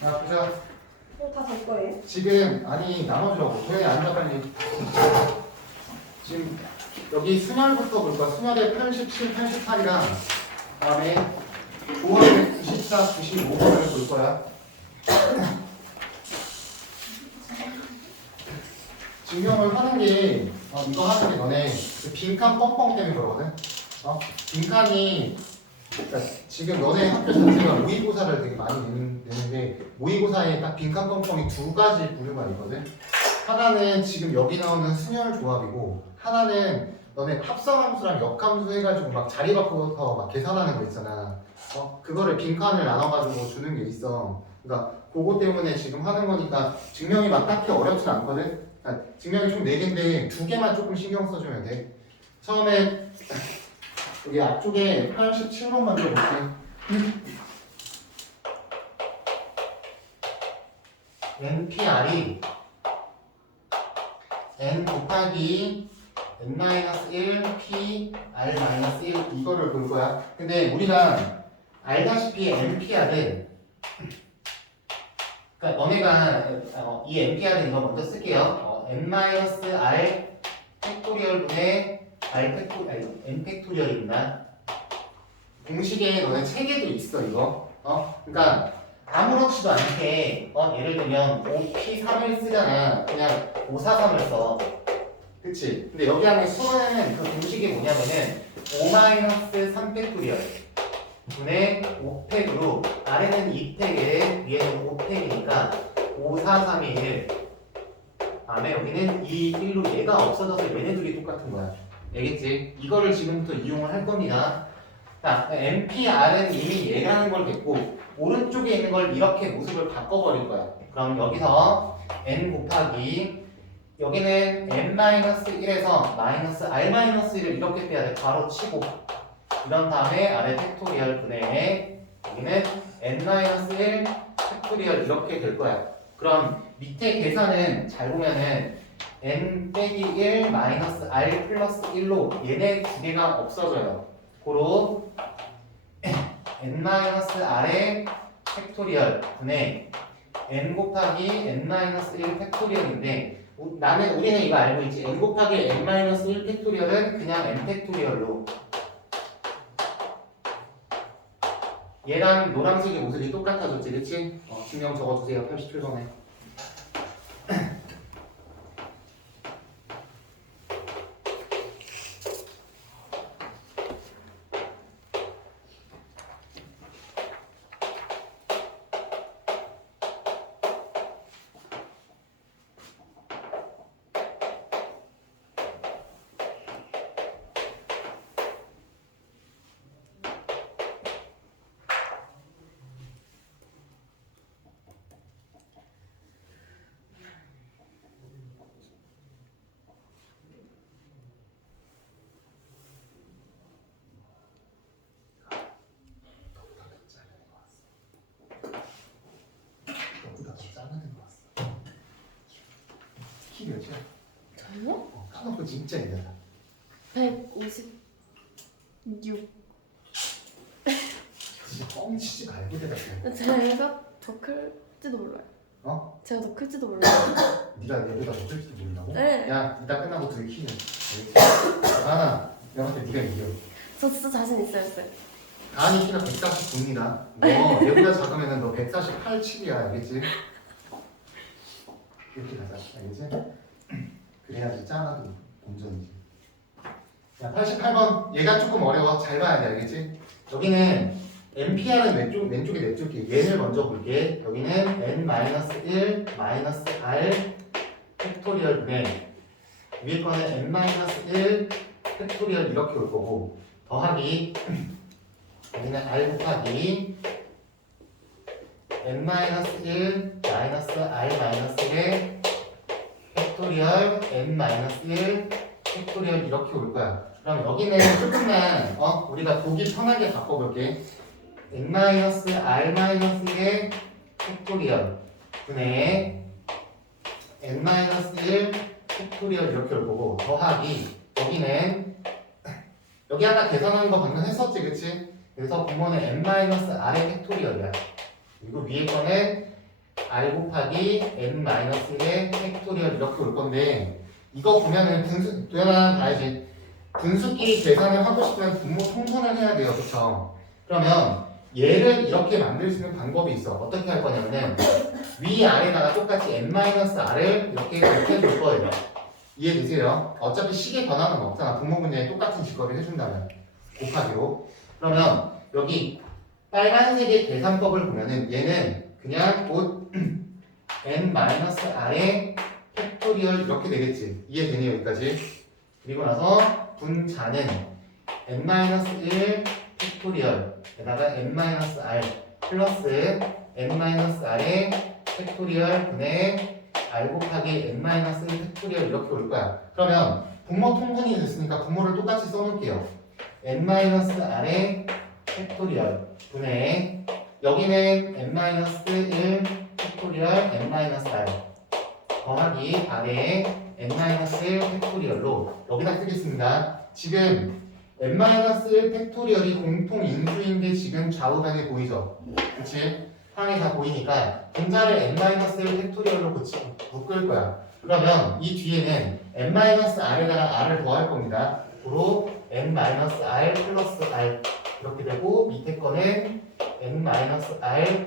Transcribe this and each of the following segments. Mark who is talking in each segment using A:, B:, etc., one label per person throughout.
A: 자 보자.
B: 어, 다될 거예요?
A: 지금 아니 나눠주라고. 조용히 앉아 빨리 지금 여기 순열부터 볼 거야. 순열에 87, 88이랑 그다음에 조합에 94, 95번을 볼 거야. 증명을 하는 게 어, 이거 하는 게 너네 그 빈칸 뻥뻥 때문에 그러거든. 어? 빈칸이 그러니까 지금 너네 학교 자체가 모의고사를 되게 많이 내는, 내는데 모의고사에 딱 빈칸 뻥뻥이 두 가지 부류가 있거든. 하나는 지금 여기 나오는 순열 조합이고 하나는 너네 합성함수랑 역함수 해가지고 막 자리 바꿔서 막 계산하는 거 있잖아. 어 그거를 빈칸을 나눠가지고 주는 게 있어. 그러니까 그거 때문에 지금 하는 거니까 증명이 막 딱히 어렵진 않거든. 그러니까 증명이 총네 개인데 두 개만 조금 신경 써주면 돼. 처음에 여기 앞쪽에 87번 먼저 볼게. NPR이 n 곱하기 n-1 p r-1 이거를 볼 거야. 근데 우리가 알다시피 NPR은 그러니까 너네가 어, 이 NPR은 이거 먼저 쓸게요. 어, n-r 팩토리얼 분의 r 팩토 아니 n 팩토리얼입니다. 공식에 너네 체계도 있어 이거. 어? 그러니까 아무렇지도 않게 어, 예를 들면 5P3을 쓰잖아. 그냥 543을 써. 그치? 근데 여기 안에 수는 그 공식이 뭐냐면은 5-3 팩토리얼 분의 5팩으로 아래는 2팩에 위에는 5팩이니까 5, 4, 3이 1 다음에 여기는 2, 1로 얘가 없어져서 얘네들이 똑같은 거야 알겠지? 이거를 지금부터 이용을 할 겁니다 자, NPR은 이미 얘라는 걸 됐고 오른쪽에 있는 걸 이렇게 모습을 바꿔버릴 거야 그럼 여기서 n 곱하기 여기는 n-1에서 마이너스 r-1을 이렇게 빼야 돼 바로 치고 이런 다음에 아래 팩토리얼 분의 여기는 n-1 팩토리얼 이렇게 될 거야. 그럼 밑에 계산은 잘 보면은 n 빼기 1 마이너스 r 플러스 1로 얘네 두 개가 없어져요. 고로 n-r의 팩토리얼 분의 n 곱하기 n-1 팩토리얼인데 우- 나는 우리는 이거 알고 있지 n 곱하기 n-1 팩토리얼은 그냥 n 팩토리얼로 얘랑 노란색의 모습이 똑같아졌지, 그치? 어, 증명 적어주세요, 87번에. 너보다 더 작은 거 왔어. 키 몇이야?
B: 저요?
A: 어, 까먹고 진짜 얘기하다.
B: 156
A: 진짜 뻥치지 말고 대답해.
B: 제가 더 클지도 몰라요
A: 어?
B: 제가 더 클지도 몰라요
A: 네가 내보다 더 클지도 모른다고?
B: 네.
A: 야, 이따 끝나고 둘이 키는. 하나, 볼때 네가 이겨.
B: 저 진짜 자신 있어요 쌤
A: 다한이 키가 149입니다. 너 얘보다 작으면 너 148, 7이야. 알겠지? 이렇게 가자. 알겠지? 그래야지 작아도 본전이지. 자, 88번. 얘가 조금 어려워. 잘 봐야 돼. 알겠지? 여기는 NPR은 왼쪽, 왼쪽에 냅둘게. 얘를 먼저 볼게. 여기는 N-1 마이너스 R 팩토리얼 분의 위에 거는 N-1 팩토리얼 이렇게 올 거고 더하기 여기는 r 곱하기 n-1 마이너스 r 마이너스의 팩토리얼 n-1 팩토리얼 이렇게 올 거야. 그럼 여기는 조금만 어 우리가 보기 편하게 바꿔볼게. n-r 마이너스의 팩토리얼 분의 n-1 팩토리얼 이렇게 올 거고 더하기 여기는 여기 아까 계산하는 거 방금 했었지 그치? 그래서 공원은 n-r의 팩토리얼이야. 그리고 위에 거는 r 곱하기 n-1의 팩토리얼 이렇게 올 건데 이거 보면은 분수 도연아 봐야지. 분수끼리 계산을 하고 싶으면 분모 통분을 해야 돼요. 그쵸? 그러면 얘를 이렇게 만들 수 있는 방법이 있어. 어떻게 할 거냐면은 위아래다가 똑같이 n-r을 이렇게 곱해줄 거예요. 이해되세요? 어차피 식의 변화는 없잖아. 분모 문제에 똑같은 직거를 해준다면. 곱하기로. 그러면 여기 빨간색의 계산법을 보면은 얘는 그냥 곧 n-r의 팩토리얼 이렇게 되겠지. 이해되니 여기까지? 그리고 나서 분자는 n-1 팩토리얼에다가 n-r 플러스 n-r의 팩토리얼 분의 r 곱하기 n-1 팩토리얼 이렇게 올 거야. 그러면 분모 통분이 됐으니까 분모를 똑같이 써놓을게요. N-r의 팩토리얼 분의 여기는 n-1 팩토리얼 n-r 더하기 아래에 n-1 팩토리얼로 여기다 쓰겠습니다. 지금 n-1 팩토리얼이 공통 인수인 게 지금 좌우방에 보이죠? 그치? 항에 다 보이니까 분자를 n-1 팩토리얼로 고치, 묶을 거야. 그러면 이 뒤에는 n-r에다가 r을 더할 겁니다. 도로 n-r 플러스 r 이렇게 되고 밑에 거는 n-r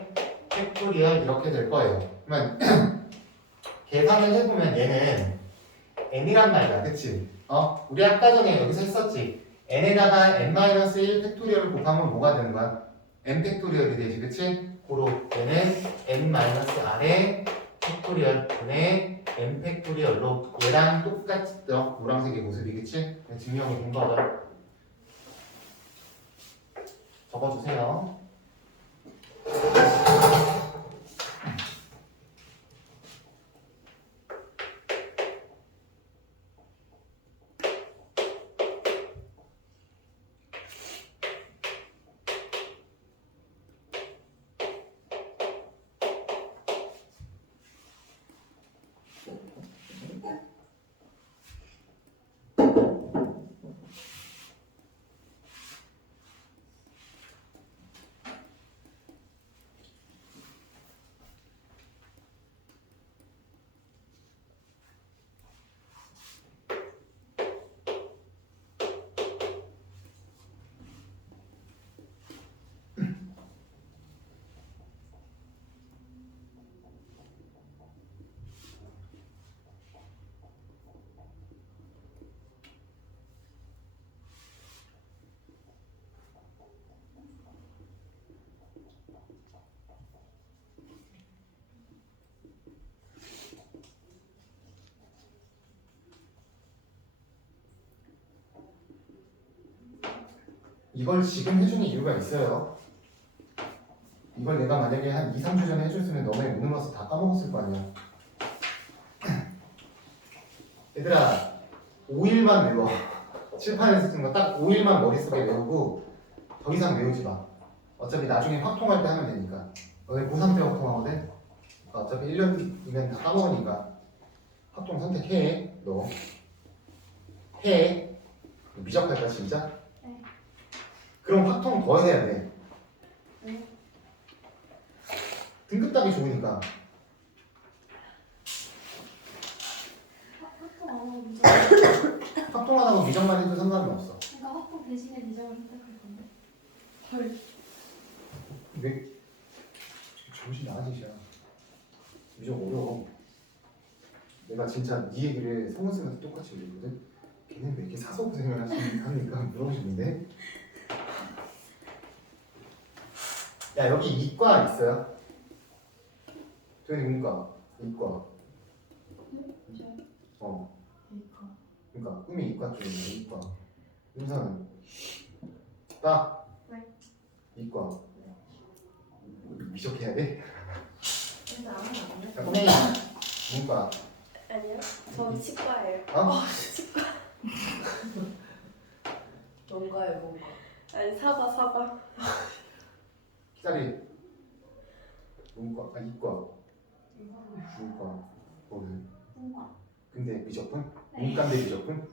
A: 팩토리얼 이렇게 될 거예요. 그러면 계산을 해보면 얘는 n이란 말이야, 그치? 어? 우리 아까 전에 여기서 했었지. n에다가 n-1 팩토리얼을 곱하면 뭐가 되는 거야? n 팩토리얼이 되지, 그치? 고로 얘는 n-r의 팩토리얼 분의 n 팩토리얼로 얘랑 똑같죠? 노란색의 모습이, 그치? 증명이 된 거죠. 적어주세요. 이걸 지금 해주는 이유가 있어요. 이걸 내가 만약에 한 2, 3주 전에 해줬으면 너네 오늘 와서 다 까먹었을 거 아니야. 얘들아, 5일만 외워. 칠판에서 쓴 거 딱 5일만 머릿속에 외우고 더 이상 외우지 마. 어차피 나중에 확통할 때 하면 되니까. 너네 고3 때 확통하거든? 그러니까 어차피 1년이면 다 까먹으니까. 확통 선택해, 너. 해. 미적할 거야, 진짜? 그럼 확통 더 해야 돼.
B: 네.
A: 등급 따기 좋으니까.
C: 학교 안 하고 미정.
A: 확통하다고 미적만 해도 상관은 없어.
C: 그러니까 학교 대신에 미정을 선택할 건데.
B: 헐.
A: 왜 정신 나가지야. 미적 어려워. 내가 진짜 네 얘기를 성원 쌤한테 똑같이 얘기했거든. 걔는 왜 이렇게 사서 고생을 하시- 합니까? 물어보시는데. 야 여기 이과 있어요? 저기 문과, 이과. 어.
C: 그러니까.
A: 그러니까 꿈이 이과 쪽인데 이과. 윤서는 딱
C: 네.
A: 이과. 미적해야 돼? 자, 꼬맹이 문과.
B: 아니요. 저 치과예요.
A: 어?
D: 뭔가요, 뭔가.
B: 아니 사과 사과.
A: 기다리. 문과, 아 이과. 문과. 뭐는?
C: 뭔가.
A: 근데 미적분?
C: 네.
A: 문과인데 미적분?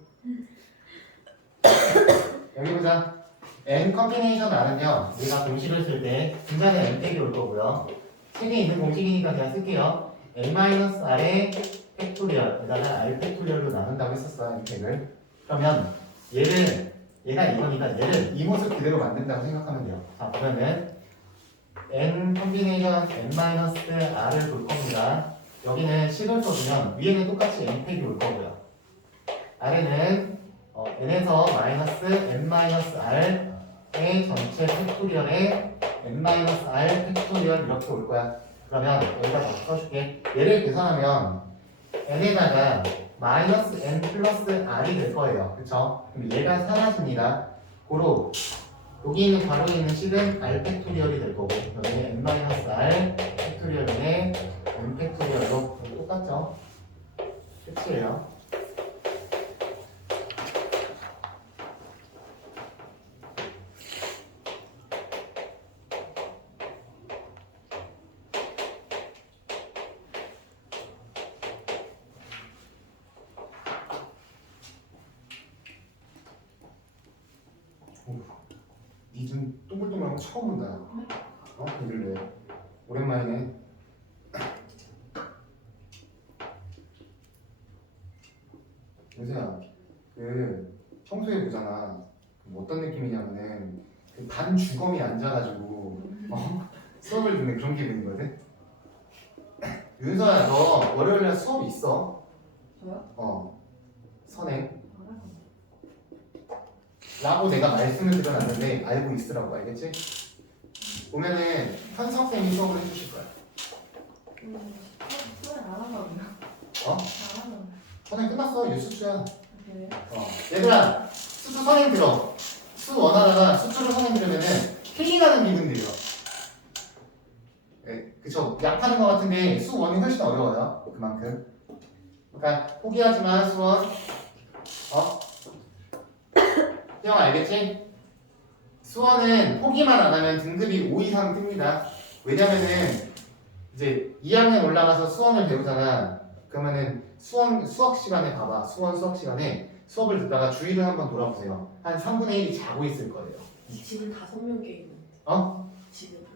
A: 여기 보자. n 컨비네이션 R은요, 우리가 공식을 쓸 때 분자는 n 팩이 올 거고요. 책에 있는 공식이니까 그냥 쓸게요. n-r의 팩토리얼에다가 r 팩토리얼로 나눈다고 했었어요. 임팩을. 그러면 얘를 얘가 이거니까 얘를 이 모습 그대로 만든다고 생각하면 돼요. 자 그러면 n 컨비네이션 n-r을 볼 겁니다. 여기는 식을 써주면 위에는 똑같이 n팩이 올 거고요. 아래는 어, n에서 마이너스 n-r의 전체 팩토리얼에 n-r 팩토리얼 이렇게 올 거야. 그러면 여기다 더 써줄게. 얘를 계산하면 n에다가 마이너스 n 플러스 r이 될 거예요. 그쵸? 그럼 얘가 사라집니다. 고로 여기 있는 괄호에 있는 식은 r 팩토리얼이 될 거고 여기는 n 마이너스 r 팩토리얼에 n 팩토리얼로 똑같죠? 끝이에요. 니좀 동글동글한 거 처음 본다. 어? 이럴래. 오랜만이네. 요새야, 그 평소에 보잖아. 그 어떤 느낌이냐면은 그 반 주검이 앉아가지고 어? 수업을 듣는 그런 기분이거든. 윤서야, 너 월요일날 수업 있어?
D: 저요?
A: 어. 선행. 라고 내가 말씀을 드려놨는데 알고 있으라고 알겠지? 보면은 현성쌤이 수업을 해주실 거야
C: 음, 수행 안 하나 보다.
A: 어?
C: 안 하나 보다.
A: 선행 끝났어 유수수야
C: 그래요?
A: 어. 얘들아 수수 선행 들어 수 원하다가 수출을 선행 들으면은 힐링하는 기분 들려 네, 그쵸 약하는 것 같은데 수 원이 훨씬 어려워요 그만큼 그러니까 포기하지만 수원 어? 형 알겠지? 수원은 포기만 안 하면 등급이 5 이상 뜹니다. 왜냐면은 이제 2학년 올라가서 수원을 배우잖아. 그러면은 수원 수학 시간에 봐봐. 수원 수학 시간에 수업을 듣다가 주위를 한번 돌아보세요. 한 3분의 1이 자고 있을 거예요.
D: 지는 다섯 명 게임.
A: 어?
D: 지는.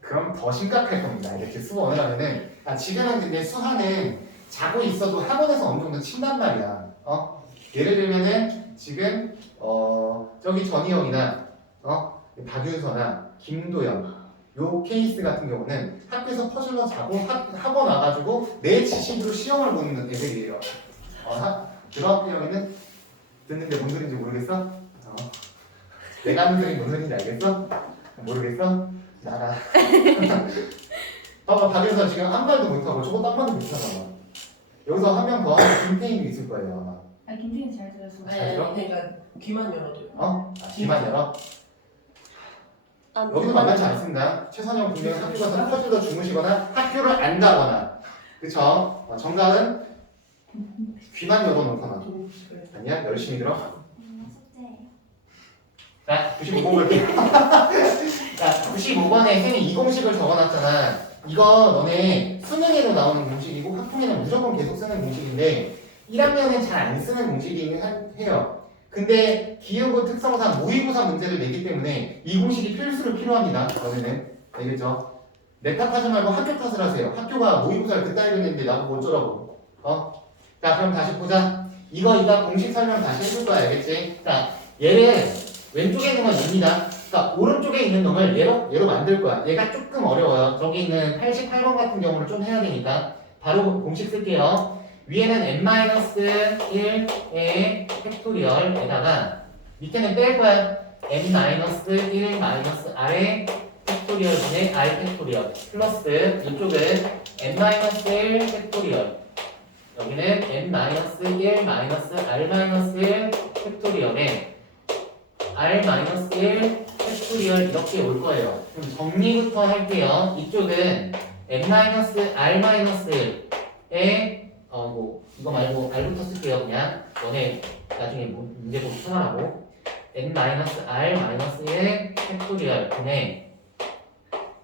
A: 그럼 더 심각할 겁니다. 알겠지? 수원을 하면은 아, 지금은 근데 수학은 자고 있어도 학원에서 어느 정도 친단 말이야. 어? 예를 들면은 지금 어 저기 전희영이나 어 박윤서나 김도영 요 케이스 같은 경우는 학교에서 퍼즐러 자고 학, 학원 와가지고 내 지식으로 시험을 보는 애들이에요. 어, 하, 들어학교 형이는 듣는데 뭔 소리인지 모르겠어? 어. 내가 하는 소리 뭔 소리인지 알겠어? 모르겠어? 나가. 봐봐 박윤서 지금 한 발도 못하고 저것도 한 발도 못하잖아. 여기서 한 명 더 김태인도 있을 거예요 아
C: 김태희 잘 들었어.
D: 아니 아니 그러니까 귀만 열어줘요.
A: 어? 아, 귀만 열어?
B: 안
A: 여기도 만만치 않습니다. 최선영 분명히 학교 가서 퍼즐러 주무시거나 학교를 안 가거나 그쵸? 어, 정답은 귀만 열어놓거나
D: 좀 그래.
A: 아니야? 열심히 들어
C: 음.
A: 자 95번 볼게 자 95번에 쌤이 이 공식을 적어놨잖아 이거 너네 수능에도 나오는 공식이고 학통에는 무조건 계속 쓰는 공식인데 1학년은 잘안 쓰는 공식이긴 하- 해요 근데 기억고 특성상 모의고사 문제를 내기 때문에 이 공식이 필수로 필요합니다. 너네는 알겠죠? 내 탓하지 말고 학교 탓을 하세요. 학교가 모의고사를 그따위로 냈는데 나보고 어쩌라고? 어? 자 그럼 다시 보자. 이거 이따 공식 설명 다시 해줄 거야 알겠지? 자 얘를 왼쪽에 있는 건 얘입니다. 그러니까 오른쪽에 있는 놈을 얘로 얘로 만들 거야. 얘가 조금 어려워요. 저기 있는 88번 같은 경우를 좀 해야 되니까 바로 공식 쓸게요. 위에는 n-1의 팩토리얼에다가 밑에는 뺄 거야. n-1 마이너스 r의 팩토리얼 분의 r 팩토리얼 플러스 이쪽은 n-1 팩토리얼 여기는 n-1 마이너스 r 마이너스 팩토리얼에 r-1 팩토리얼 이렇게 올 거예요. 그럼 정리부터 할게요. 이쪽은 n-r-의 어 뭐 이거 말고 r부터 쓸게요. 그냥 너네 나중에 문- 문제 보고 편하라고 n-r-1의 팩토리얼 분의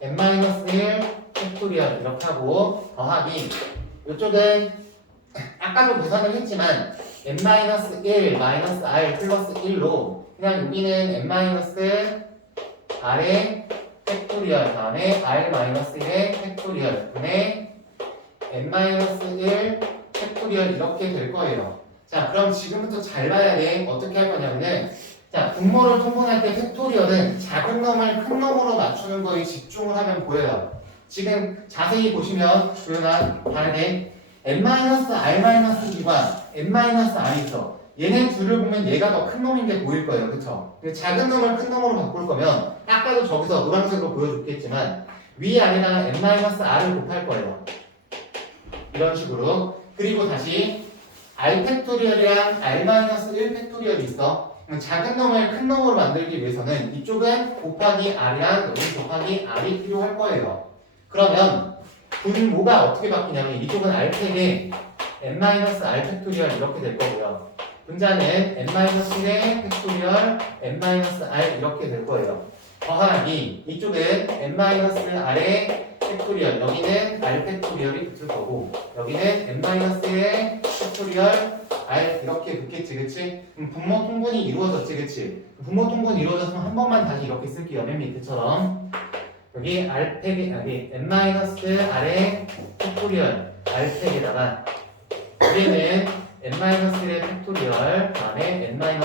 A: n-1 팩토리얼 이렇게 하고 더하기. 이쪽은 아까도 계산을 했지만 n-1 마이너스 r 플러스 1로 그냥 여기는 n-r의 팩토리얼 다음에 r-1의 팩토리얼 분의 n-1 팩토리얼 이렇게 될 거예요. 자, 그럼 지금부터 잘 봐야 돼. 어떻게 할 거냐면은 자, 분모를 통분할 때 팩토리얼은 작은 놈을 큰 놈으로 맞추는 거에 집중을 하면 보여요. 지금 자세히 보시면 조연아 다르게 n-r-2과 n-r이 있어. 얘네 둘을 보면 얘가 더 큰 놈인 게 보일 거예요. 그쵸? 작은 놈을 큰 놈으로 바꿀 거면 딱 봐도 저기서 노란색으로 보여줬겠지만 위 아래다가 n-r을 곱할 거예요. 이런 식으로. 그리고 다시 r 팩토리얼이랑 r-1 팩토리얼이 있어. 작은 놈을 큰 놈으로 만들기 위해서는 이쪽은 곱하기 r이랑 여기 곱하기 r이 필요할 거예요. 그러면 분모가 어떻게 바뀌냐면 이쪽은 r팩에 n-r 팩토리얼 이렇게 될 거고요. 분자는 n-1의 팩토리얼 n-r 이렇게 될 거예요. 더하기 이쪽은 n-r의 팩토리얼 여기는 r 팩토리얼이 붙을 거고 여기는 n-의 팩토리얼 r 이렇게 붙겠지 그치? 그럼 분모 통분이 이루어졌지 그치? 분모 통분 이루어졌으면 한 번만 다시 이렇게 쓸게요 맨 밑에처럼 여기 r 팩이 아니 n-r의 팩토리얼 r 팩에다가 위에는 n-1의 팩토리얼 다음에 n-r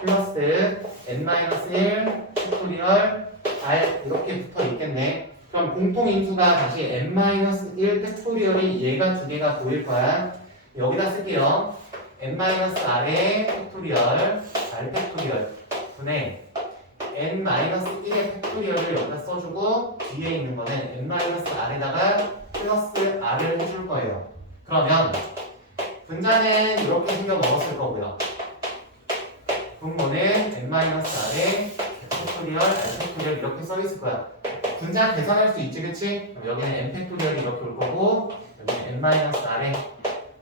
A: 플러스 n-1 팩토리얼 r 이렇게 붙어 있겠네. 그럼 공통 인수가 다시 n-1 팩토리얼이 얘가 두 개가 보일 거야. 여기다 쓸게요. n-r의 팩토리얼 r 팩토리얼 분의 n-1의 팩토리얼을 여기다 써주고 뒤에 있는 거는 n-r에다가 플러스 r을 해줄 거예요. 그러면 분자는 이렇게 생겨 먹었을 거고요. 분모는 n-r의 팩토리얼, r 팩토리얼 이렇게 써 있을 거야. 분자 계산할 수 있지, 그치? 그럼 여기는 n 팩토리얼이 이렇게 올 거고, 여기는 n-r의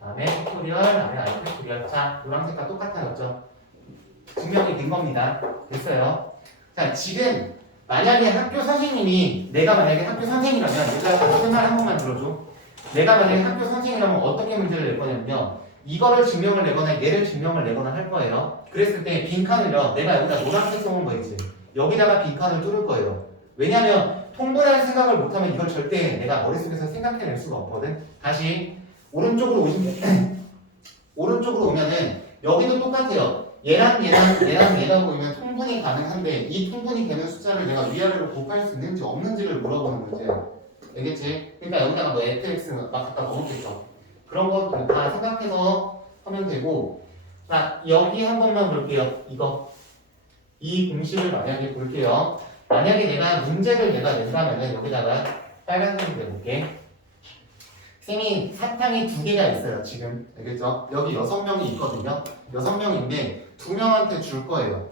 A: 다음에 팩토리얼, 아래 r 팩토리얼. 자, 노란색과 똑같아졌죠? 증명이 된 겁니다. 됐어요. 자, 지금 만약에 학교 선생님이 내가 만약에 학교 선생이라면 얘들아 같은 말한 번만 들어줘. 내가 만약에 학교 선생이라면 어떻게 문제를 낼 거냐면요. 이거를 증명을 내거나 얘를 증명을 내거나 할 거예요. 그랬을 때 빈칸을요. 내가 여기다 노란색 써놓은 거 있지. 여기다가 빈칸을 뚫을 거예요. 왜냐하면 통분할 생각을 못하면 이걸 절대 내가 머릿속에서 생각해낼 수가 없거든. 다시 오른쪽으로 오시면 오른쪽으로 오면은 여기도 똑같아요. 얘랑 얘랑 얘랑 얘랑 보면 통분이 가능한데 이 통분이 되는 숫자를 내가 위아래로 곱할 수 있는지 없는지를 물어보는 문제야. 알겠지? 그러니까 여기다가 뭐 fx 막 갖다 넣었겠죠. 그런 것들 다 생각해서 하면 되고 자 여기 한 번만 볼게요. 이거 이 공식을 만약에 볼게요. 만약에 내가 문제를 내가 낸다면은 여기다가 빨간색을 내볼게. 쌤이 사탕이 두 개가 있어요 지금 알겠죠? 여기 여섯 명이 있거든요. 여섯 명인데 두 명한테 줄 거예요.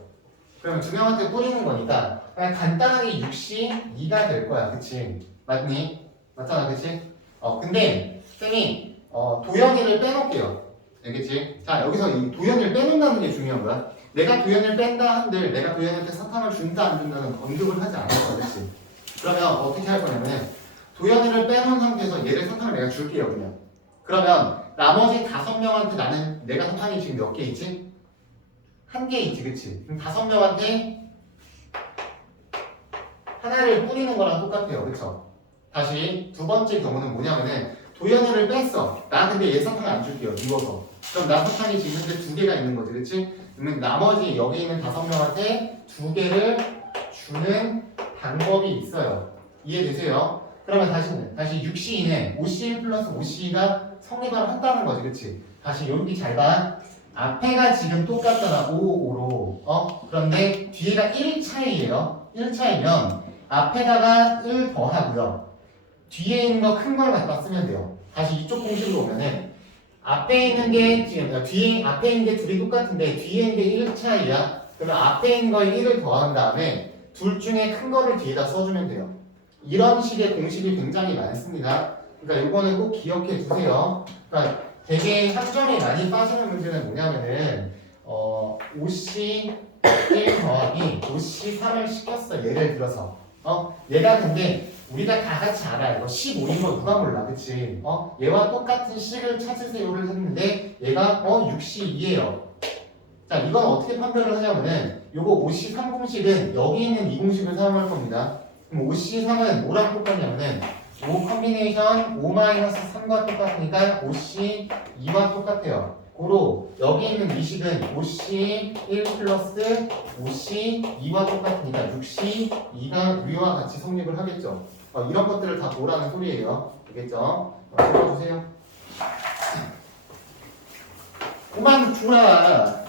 A: 그러면 두 명한테 뿌리는 거니까 그냥 간단하게 6시 2가 될 거야, 그치? 맞니? 맞잖아, 그치? 어 근데 쌤이 어, 도연이를 빼놓을게요. 알겠지? 자, 여기서 이 도연이를 빼놓는다는 게 중요한 거야. 내가 도연이를 뺀다 한들 내가 도연이한테 사탕을 준다 안 준다는 언급을 하지 거야, 그치? 그러면 어떻게 할 거냐면 도연이를 빼놓은 상태에서 얘를 사탕을 내가 줄게요, 그냥. 그러면 나머지 다섯 명한테 나는 내가 사탕이 지금 몇 개 있지? 한 개 있지, 그치? 그럼 다섯 명한테 하나를 뿌리는 거랑 똑같아요, 그쵸? 다시 두 번째 경우는 뭐냐면은 도연이를 뺐어. 나 근데 얘 사탕 안 줄게요. 미워서. 그럼 나 사탕이 지금 현재 두 개가 있는 거지, 그렇지? 그러면 나머지 여기 있는 다섯 명한테 두 개를 주는 방법이 있어요. 이해되세요? 그러면 다시는 다시 6시는 5C1 플러스 5C가 성립을 한다는 거지, 그렇지? 다시 여기 잘 봐. 앞에가 지금 똑같잖아, 5, 5로. 어? 그런데 뒤에가 1 차이예요. 1 차이면 앞에다가 1 더하고요. 뒤에 있는 거 큰 걸 갖다 쓰면 돼요. 다시 이쪽 공식으로 오면은 앞에 있는 게 지금 아, 뒤에 앞에 있는 게 둘이 똑같은데 뒤에 있는 게 1 차이야. 그러면 앞에 있는 거에 1을 더한 다음에 둘 중에 큰 거를 뒤에다 써주면 돼요. 이런 식의 공식이 굉장히 많습니다. 그러니까 이거는 꼭 기억해 두세요. 그러니까 되게 학점이 많이 빠지는 문제는 뭐냐면은 어 5C 1 더하기 5C 3을 시켰어. 예를 들어서 어 얘가 근데 우리가 다 같이 알아. 이거 15인 거 누가 몰라, 그치? 어? 얘와 똑같은 식을 찾으세요를 했는데 얘가 어 62예요. 자, 이건 어떻게 판별을 하냐면은 요거 53 공식은 여기 있는 이 공식을 사용할 겁니다. 그럼 OC3은 뭐랑 똑같냐면은 5 컨비네이션 5-3과 똑같으니까 OC 2와 똑같아요. 고로 여기 있는 미식은 OC 1 플러스 OC 2와 똑같으니까 6C 2가 위와 같이 성립을 하겠죠. 어, 이런 것들을 다 보라는 소리예요. 되겠죠? 어, 적어주세요. 그만 주라.